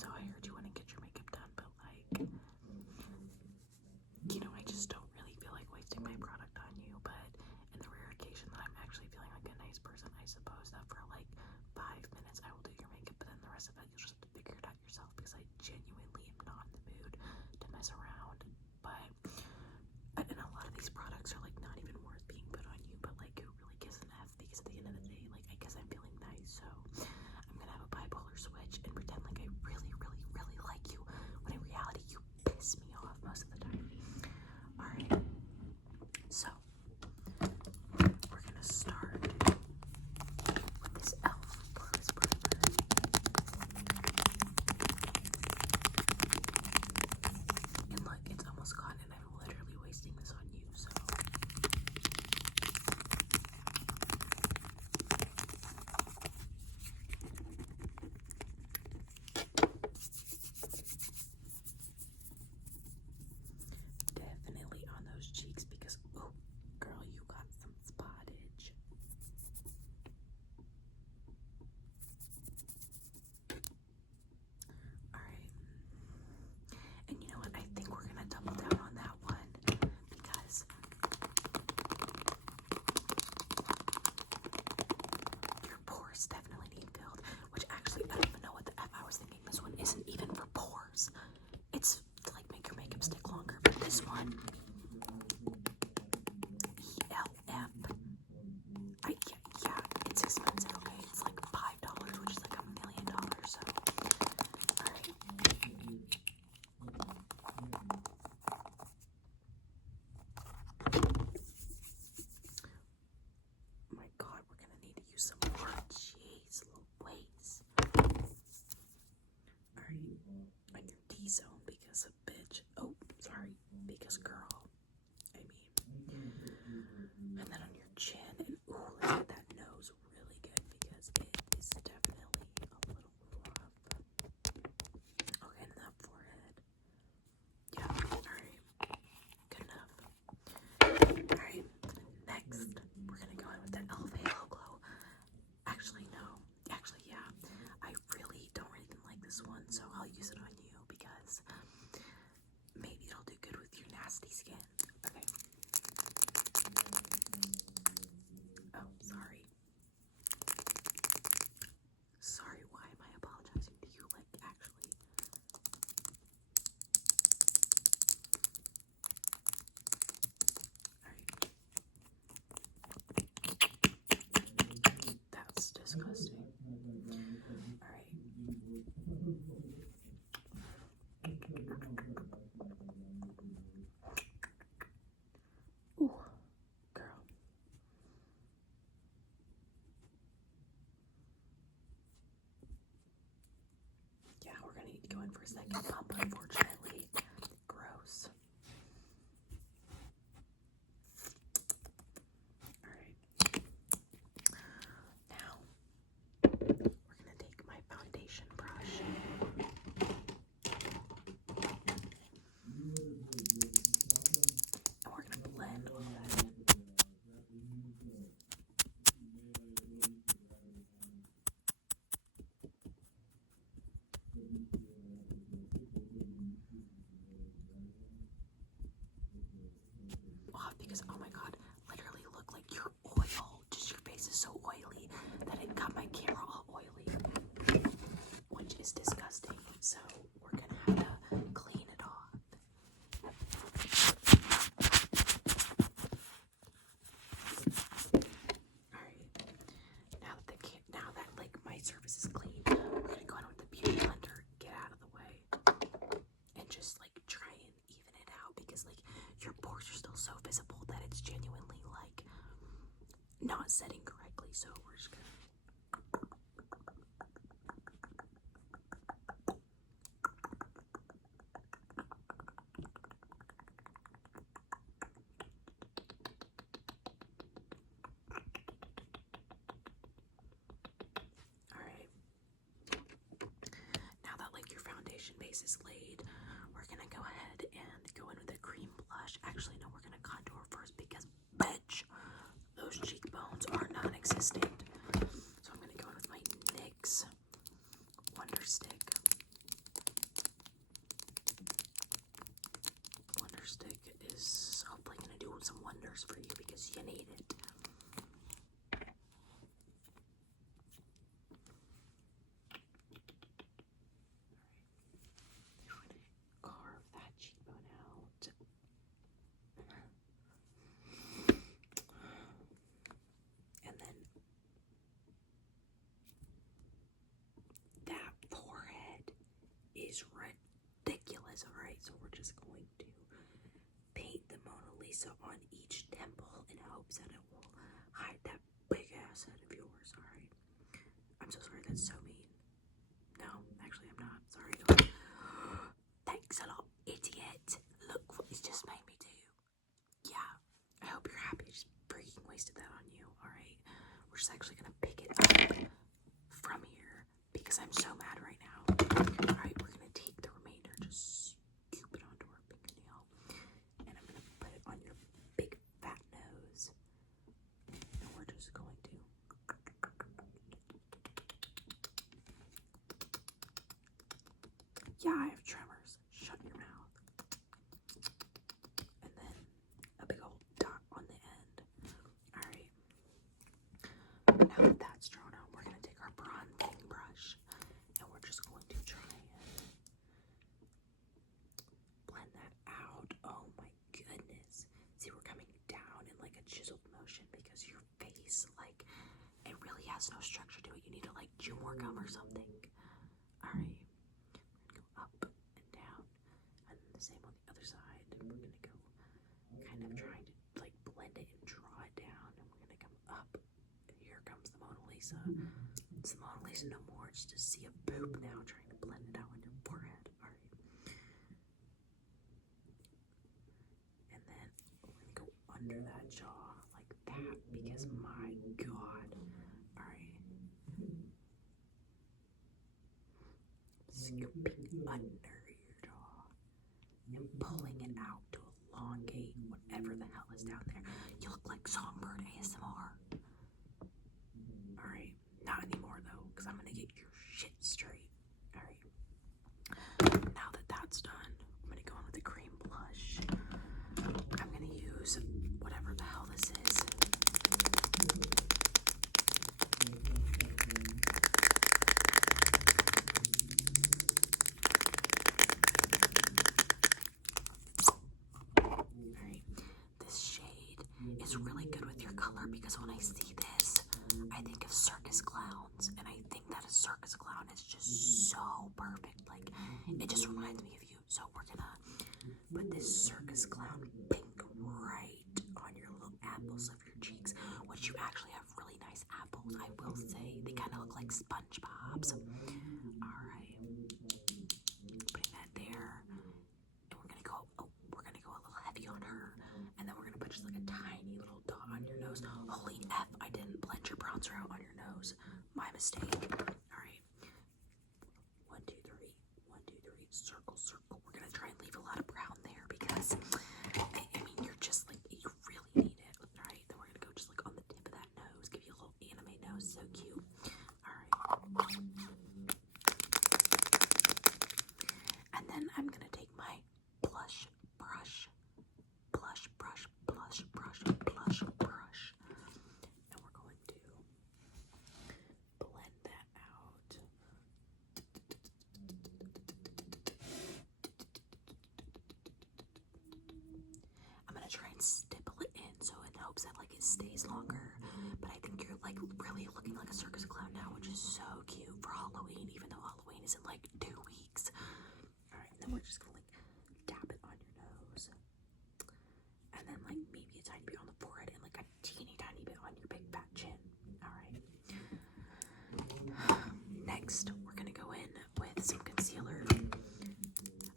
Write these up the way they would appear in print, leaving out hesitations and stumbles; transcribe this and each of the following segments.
so I heard you want to get your makeup done, but like, you know, I just don't really feel like wasting my product on you. But in the rare occasion that I'm actually feeling like a nice person, I suppose that for like 5 minutes I will do your makeup, but then the rest of it you'll just have to figure it out yourself, because I genuinely am not in the mood to mess around. But and a lot of these products are like not even worth being put on you, but like who really gives an F, because at the end of the day, like, I guess I'm feeling nice, so I'm gonna have a bipolar switch and pretend like I really, really, really like you, when in reality you piss me off most of the time. Alright, so we're gonna start with this e.l.f. porous primer. And look, it's almost gone and I'm literally wasting this on you, so definitely on those cheeks, because oh girl, you got some spottage. Alright, and you know what, I think we're gonna double down on that one, because your pores definitely need filled, which actually I don't even know what the F I was thinking. This one isn't even for pores. It's to like make your makeup stick longer, but this one, ELF, yeah, it's expensive, okay? It's like $5, which is like $1 million, so, alright. Oh my god, we're gonna need to use some more. Jeez Louise. Alright, on your T-zone, because a bitch. Oh, sorry, because girl. I mean, and then on your chin, and ooh, let's get that nose really good, because it is definitely a little rough. Okay, and that forehead. Yeah, alright, good enough. Alright, next, we're gonna go in with that e.l.f. Halo Glow. Actually, no. Actually, yeah. I really don't even like this one, so I'll use it on you, because maybe it'll do good with your nasty skin. Okay. Oh, sorry. Sorry, why am I apologizing to you? Like, actually. Alright. That's disgusting. Alright. Ooh, girl. Yeah, we're gonna need to go in for a second pump, unfortunately. Gross. Alright. Now, we're gonna take my foundation brush. And we're gonna blend all that in. Because oh my god, literally look like you're oil. Just your face is so oily that it got my camera all oily, which is disgusting. So we're gonna have to clean it off. Alright, now that like my surface is clean, we're gonna go in with the beauty blender, get out of the way, and just like try and even it out, because like your pores are still so visible that it's genuinely like not setting correctly. So we're just gonna alright. Now that like your foundation base is laid, we're gonna go ahead and go in with a cream blush. Actually, no, we're gonna contour first, because bitch, those cheekbones are non-existent. So I'm gonna go in with my NYX Wonder Stick. works for you because you need it. Carve that cheekbone out. And then that forehead is ridiculous. Alright, so we're just going to paint the Mona Lisa on each temple in hopes that it will hide that big ass head of yours. Alright. I'm so sorry, that's so mean. No, actually I'm not. Sorry. Thanks a lot, idiot. Look what this just made me do. Yeah, I hope you're happy. I just freaking wasted that on you. Alright. We're just actually gonna pick it up from here because I'm so mad right now. Alright, we're gonna take the remainder, just scoop it onto our fingernail, and I'm gonna put it on your big fat nose. And we're just going to yeah, I have tremors. Shut your mouth. And then a big old dot on the end. Alright. Now that that's drawn out, we're gonna take our bronzing brush and we're just going to try and blend that out. Oh my goodness. See, we're coming down in like a chiseled motion because your face, like, it really has no structure to it. You need to like chew more gum or something. Alright. We're gonna go up and down. And then the same on the other side. We're gonna go kind of trying to like blend it and draw it down. And we're gonna come up. And here comes the Mona Lisa. It's the Mona Lisa no more. It's just see a boob now trying to blend it out on your forehead. Alright. And then we're gonna go under that jaw like that because my god. Alright. Scooping under your jaw and pulling it out to elongate whatever the hell is down there. You look like Songbird ASMR. Alright. Not anymore though, because I'm gonna get your shit straight. Alright. Now that that's done, I'm gonna go in with a cream blush. I'm gonna use whatever the hell this is. Alright. This shade is really good with your color because when I see this, I think of circus clowns, and I think that a circus clown is just so perfect. Like, it just reminds me of you. So we're gonna put this circus clown pink right on your little apples of your cheeks, which you actually have really nice apples, I will say. They kind of look like SpongeBob's. Alright. Putting that there. And we're gonna go a little heavy on her. And then we're gonna put just like a tiny little dot on your nose. Holy F, I didn't blend your bronzer out on your nose. My mistake. Alright. 1, 2, 3. 1, 2, 3. Circle, circle. We're gonna try and leave a lot of brown there because I mean you're just like, you really need it. Alright, then we're gonna go just like on the tip of that nose. Give you a little anime nose, so cute. Alright. And then I'm gonna take my blush brush. Blush brush, blush brush, blush brush. And we're going to blend that out. I'm gonna try and stipple it in so in hopes that like it stays longer. But I think you're like really looking like a circus clown now, which is so cute for Halloween, even though Halloween is in like 2 weeks. Alright, and then we're just gonna like dab it on your nose. And then like maybe a tiny bit on the forehead and like a teeny tiny bit on your big fat chin. Alright. Next, we're gonna go in with some concealer.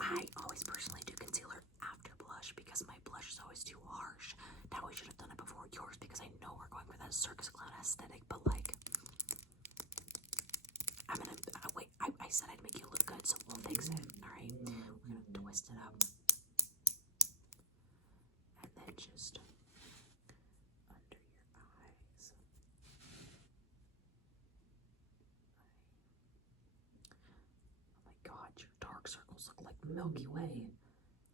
I always personally do concealer after blush because my blush is always too harsh. Now we should have done it before yours because I know we're going for that circus clown aesthetic, but like I'm gonna wait, I said I'd make you look good, so we'll fix it. Alright. We're gonna twist it up. And then just under your eyes. Oh my god, your dark circles look like Milky Way.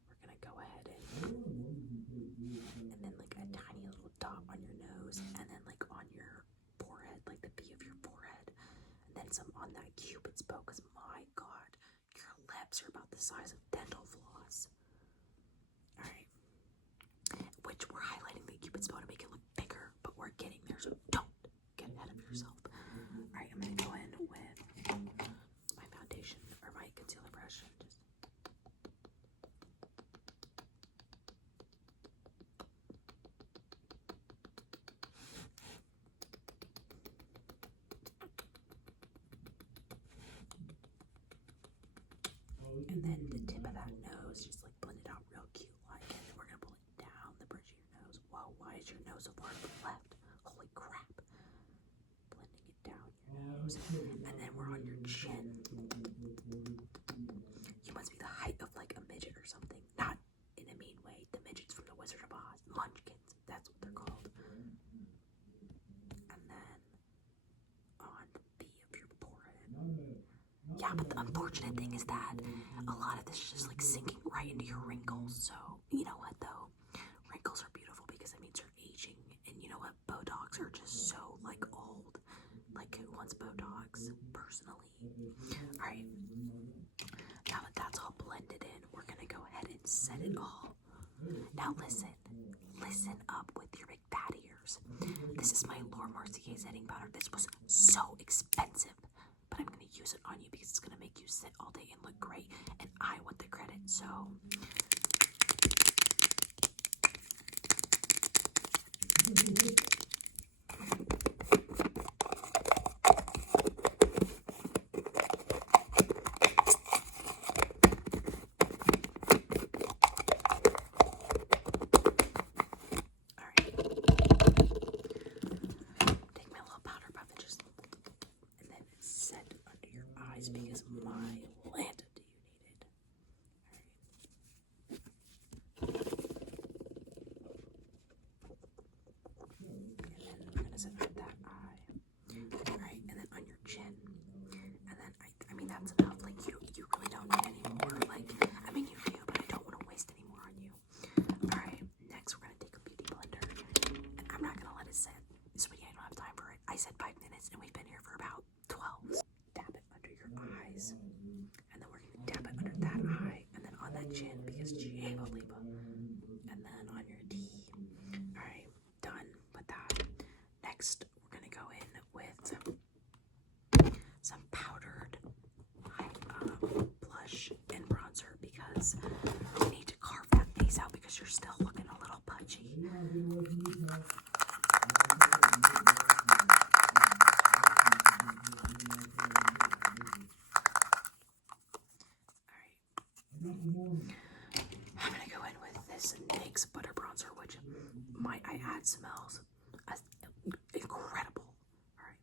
We're gonna go ahead and then like a tiny dot on your nose, and then like on your forehead, like the B of your forehead, and then some on that Cupid's bow, because my god, your lips are about the size of dental floss. Alright. Which we're highlighting the Cupid's bow to make it look bigger, but we're getting there, so don't get ahead of yourself. Alright, I'm gonna go in with my foundation, or my concealer brush, and just and then the tip of that nose, just like blend it out real cute like, and then we're gonna pull it down the bridge of your nose. Whoa, why is your nose so far to the left? Holy crap. Blending it down your nose. And then we're on your chin. You must be the height of like a midget or something. Not in a mean way. The midgets from the Wizard of Oz. Munchkins. That's what they're called. And then on the B of your forehead. Yeah, but the unfortunate thing is that a lot of this is just like sinking right into your wrinkles. So, you know what though? Wrinkles are beautiful because it means you're aging. And you know what? Botox are just so like old. Like who wants Botox? Personally. Alright. Now that that's all blended in, we're gonna go ahead and set it all. Now listen up with your big fat ears. This is my Laura Mercier setting powder. This was so expensive, but I'm gonna use it on you because it's gonna make you sit all day and look great, and I want the credit. So because my Lanta, do you need it? Alright. And then we're gonna set up that eye. Alright, and then on your chin. And then I mean that's enough. Like you really don't need any more. Like I mean you do, but I don't want to waste any more on you. Alright, next we're gonna take a beauty blender. And I'm not gonna let it sit. Sweetie, I don't have time for it. I said 5 minutes and we've been here for about 12. Dab it under your eyes, and then we're gonna dab it under that eye, and then on that chin because Diego Lipa, and then on your D. Alright, done with that. Next, we're gonna go in with some powdered blush and bronzer because we need to carve that face out because you're still looking a little pudgy. I'm gonna go in with this NYX Butter Bronzer, which, might I add, smells incredible. Alright.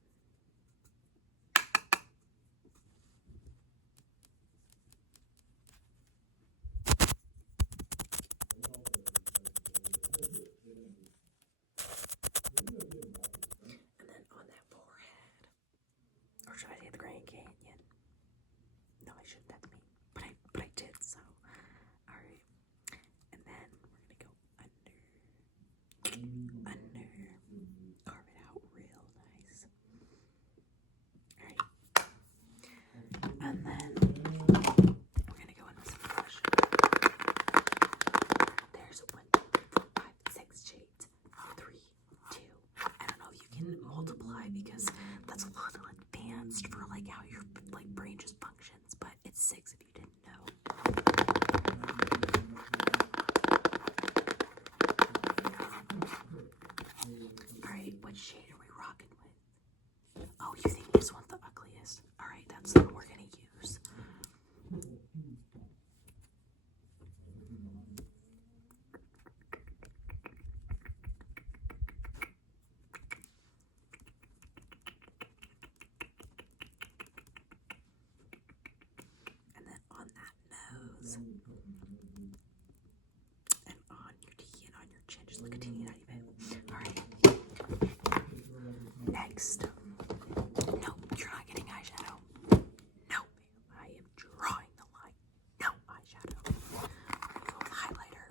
And then on that forehead, or should I say the Grand Canyon? No, I shouldn't, that's me. But I did, so. Alright. And then we're gonna go under. Carve it out real nice. Alright. And then we're gonna go in with some blush. There's 1, 2, 3, 4, 5, 6 shades. 3, 2. I don't know if you can multiply because that's a little advanced for like how your like brain just functions, but it's 6 if you didn't know. Alright, what shade are we rocking with? Oh, you think this one's the ugliest? Alright, that's the one we're gonna use. And then on that nose, and on your D and on your chin, just like a teeny tiny bit. Alright. Next. No, you're not getting eyeshadow. No, I am drawing the line. No eyeshadow. We're gonna go with highlighter.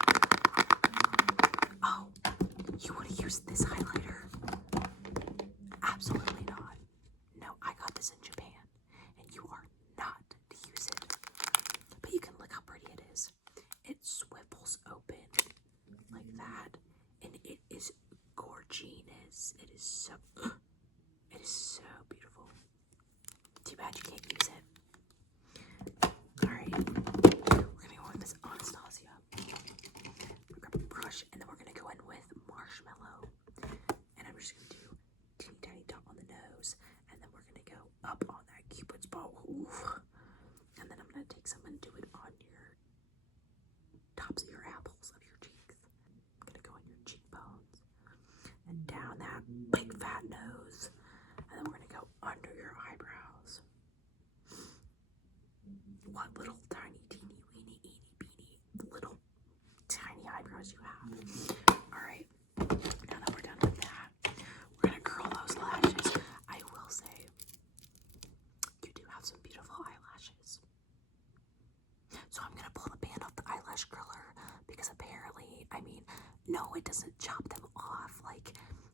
Oh, you would have used this just gonna do teeny tiny dot on the nose, and then we're gonna go up on that cupid's bow. Ooh. And then I'm gonna take some and do it on your tops of your apples of your cheeks. I'm gonna go on your cheekbones and down that big fat nose, and then we're gonna go under your eyebrows. What little tiny teeny weeny eeny beeny little tiny eyebrows you have. Alright, now that we're done with that, we're gonna curl those lashes. I will say, you do have some beautiful eyelashes. So I'm gonna pull the band off the eyelash curler because apparently, I mean, no, it doesn't chop them off like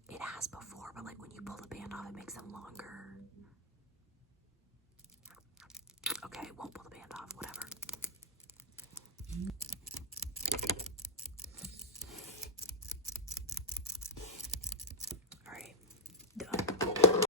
it has before, but like when you pull the band off, it makes them longer. Okay, it won't pull the band off.